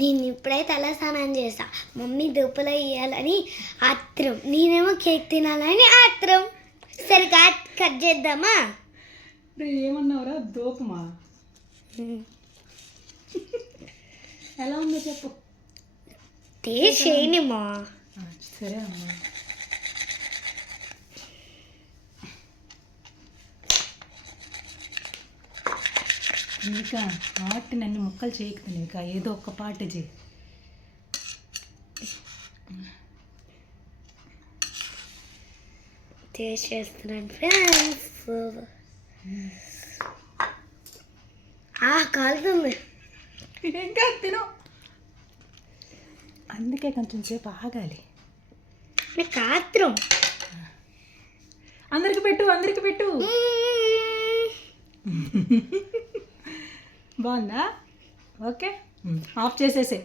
నేను ఇప్పుడే తలస్నానం చేస్తా, మమ్మీ దుప్పలో ఇవ్వాలని ఆత్రం, నేనేమో కేక్ తినాలని ఆత్రం. సరే కట్ చేద్దామా? ఏమన్నావురా దోపమా? ఎలా ఉందో చెప్పు. టేస్ట్ చేయనిమా? సరే అమ్మా. ఇంకా వాటిని అన్ని ముక్కలు చేయకుతుంది, ఇంకా ఏదో ఒక్క పాట చేయి. టేస్ట్ చేస్తున్నాను ఫ్రెండ్స్. కాలుతుంది. ఇంకా తిను, అందుకే కొంచెం సేపు ఆగాలి. నాకు ఆత్రం. అందరికి పెట్టు. బాగుందా? Okay, off చేసేసే.